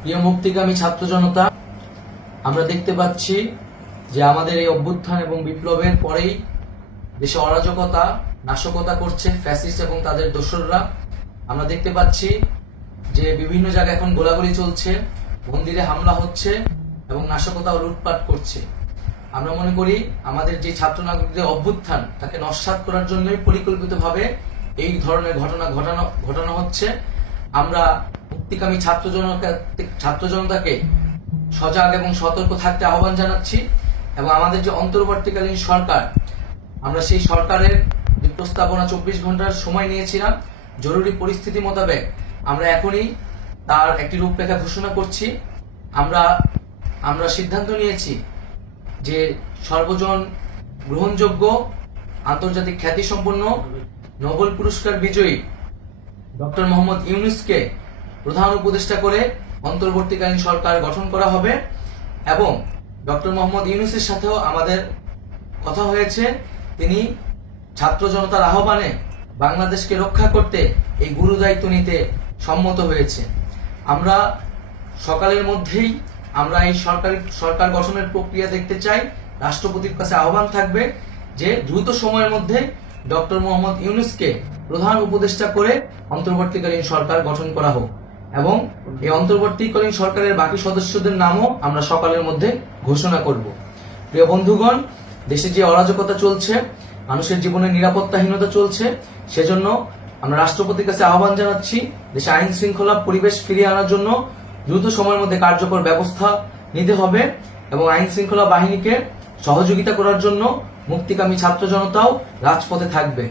প্রিয় মুক্তিকামী ছাত্র জনতা, আমরা দেখতে পাচ্ছি যে আমাদের এই অভ্যুত্থান এবং বিপ্লবের পরেই দেশে অরাজকতা নাশকতা করছে ফ্যাসিস্ট এবং তাদের দোসররা। আমরা দেখতে পাচ্ছি যে বিভিন্ন জায়গায় এখন গোলাগুলি চলছে, মন্দিরে হামলা হচ্ছে এবং নাশকতা ও লুটপাট করছে। আমরা মনে করি আমাদের যে ছাত্র নাগরিকদের অভ্যুত্থান তাকে নস্যাৎ করার জন্যই পরিকল্পিতভাবে এই ধরনের ঘটনা ঘটানো হচ্ছে। আমরা মুক্তিকামী ছাত্র জনতাকে সজাগ এবং সতর্ক থাকতে আহ্বান জানাচ্ছি এবং আমাদের যে অন্তর্বর্তীকালীন সরকার, আমরা সেই সরকারের যে প্রস্তাবনা 24 ঘন্টার সময় নিয়েছিলাম, জরুরি পরিস্থিতি মোতাবেক আমরা এখনই তার একটি রূপরেখা ঘোষণা করছি। আমরা সিদ্ধান্ত নিয়েছি যে সর্বজন গ্রহণযোগ্য আন্তর্জাতিক খ্যাতিসম্পন্ন নোবেল পুরস্কার বিজয়ী ডক্টর মোহাম্মদ ইউনূসকে প্রধান উপদেষ্টা করে অন্তর্বর্তীকালীন সরকার গঠন করা হবে এবং ডক্টর মোহাম্মদ ইউনূসের সাথেও আমাদের কথা হয়েছে। তিনি ছাত্র জনতার আহ্বানে বাংলাদেশকে রক্ষা করতে এই গুরু দায়িত্ব নিতে সম্মত হয়েছে। আমরা সকালের মধ্যেই আমরা এই সরকার গঠনের প্রক্রিয়া দেখতে চাই। রাষ্ট্রপতির কাছে আহ্বান থাকবে যে দ্রুত সময়ের মধ্যে ডক্টর মোহাম্মদ ইউনূসকে প্রধান উপদেষ্টা করে অন্তর্বর্তীকালীন সরকার গঠন করা হোক এবং এই অন্তর্বর্তীকালীন সরকারের বাকি সদস্যদের নামও আমরা সকালের মধ্যে ঘোষণা করব। প্রিয় বন্ধুগণ, দেশে যে অরাজকতা চলছে, মানুষের জীবনে নিরাপত্তাহীনতা চলছে, সেজন্য আমরা রাষ্ট্রপতির কাছে আহ্বান জানাচ্ছি দেশে আইন শৃঙ্খলা পরিবেশ ফিরিয়ে আনার জন্য দ্রুত সময়ের মধ্যে কার্যকর ব্যবস্থা নিতে হবে এবং আইন শৃঙ্খলা বাহিনীকে সহযোগিতা করার জন্য মুক্তিকামী ছাত্র জনতাও রাজপথে থাকবে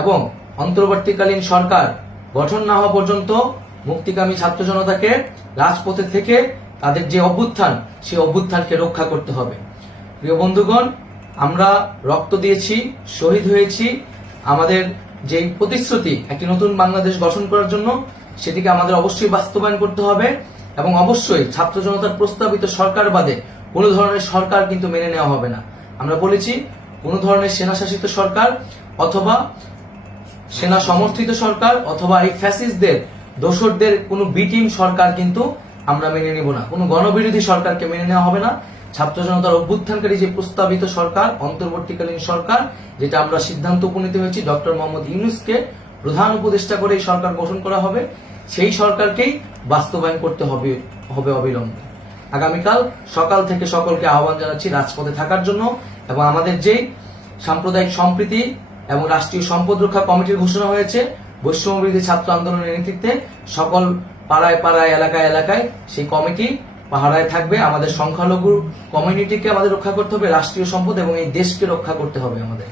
এবং অন্তর্বর্তীকালীন সরকার গঠন না হওয়া পর্যন্ত মুক্তিকামী ছাত্র জনতাকে রাজপথে থেকে তাদের যে অভ্যুত্থান, সেই অভ্যুত্থানকে রক্ষা করতে হবে। প্রিয় বন্ধুগণ, আমরা রক্ত দিয়েছি, শহীদ হয়েছি। আমাদের যে প্রতিশ্রুতি একটি নতুন বাংলাদেশ গঠন করার জন্য, সেটিকে আমাদের অবশ্যই বাস্তবায়ন করতে হবে এবং অবশ্যই ছাত্র জনতার প্রস্তাবিত সরকার বাদে কোনো ধরনের সরকার কিন্তু মেনে নেওয়া হবে না। আমরা বলেছি কোনো ধরনের সেনা শাসিত সরকার অথবা সেনা সমর্থিত সরকার অথবা এই ফ্যাসিস্টদের দোসরদের কোনো বিটিম সরকার কিন্তু আমরা মেনে নিব না। কোনো গণবিরোধী সরকারকে মেনে নেওয়া হবে না। ছাত্র জনতার অভ্যুত্থানকারী যে প্রস্তাবিত সরকার, অন্তর্বর্তীকালীন সরকার, যেটা আমরা সিদ্ধান্ত উপনীত হয়েছি ডক্টর মোহাম্মদ ইউনূসকে প্রধান উপদেষ্টা করে এই সরকার গঠন করা হবে, সেই সরকারকেই বাস্তবায়ন করতে হবে অবিলম্বে। আগামীকাল সকাল থেকে সকলকে আহ্বান জানাচ্ছি রাজপথে থাকার জন্য এবং আমাদের যে সাম্প্রদায়িক সম্প্রীতি এবং রাষ্ট্রীয় সম্পদ রক্ষা কমিটির ঘোষণা হয়েছে বৈষম্যবিরোধী ছাত্র আন্দোলনের নেতৃত্বে, সকল পাড়ায় পাড়ায় এলাকায় এলাকায় সেই কমিটি পাহারায় থাকবে। আমাদের সংখ্যালঘু কমিউনিটিকে আমাদের রক্ষা করতে হবে, রাষ্ট্রীয় সম্পদ এবং এই দেশকে রক্ষা করতে হবে আমাদের।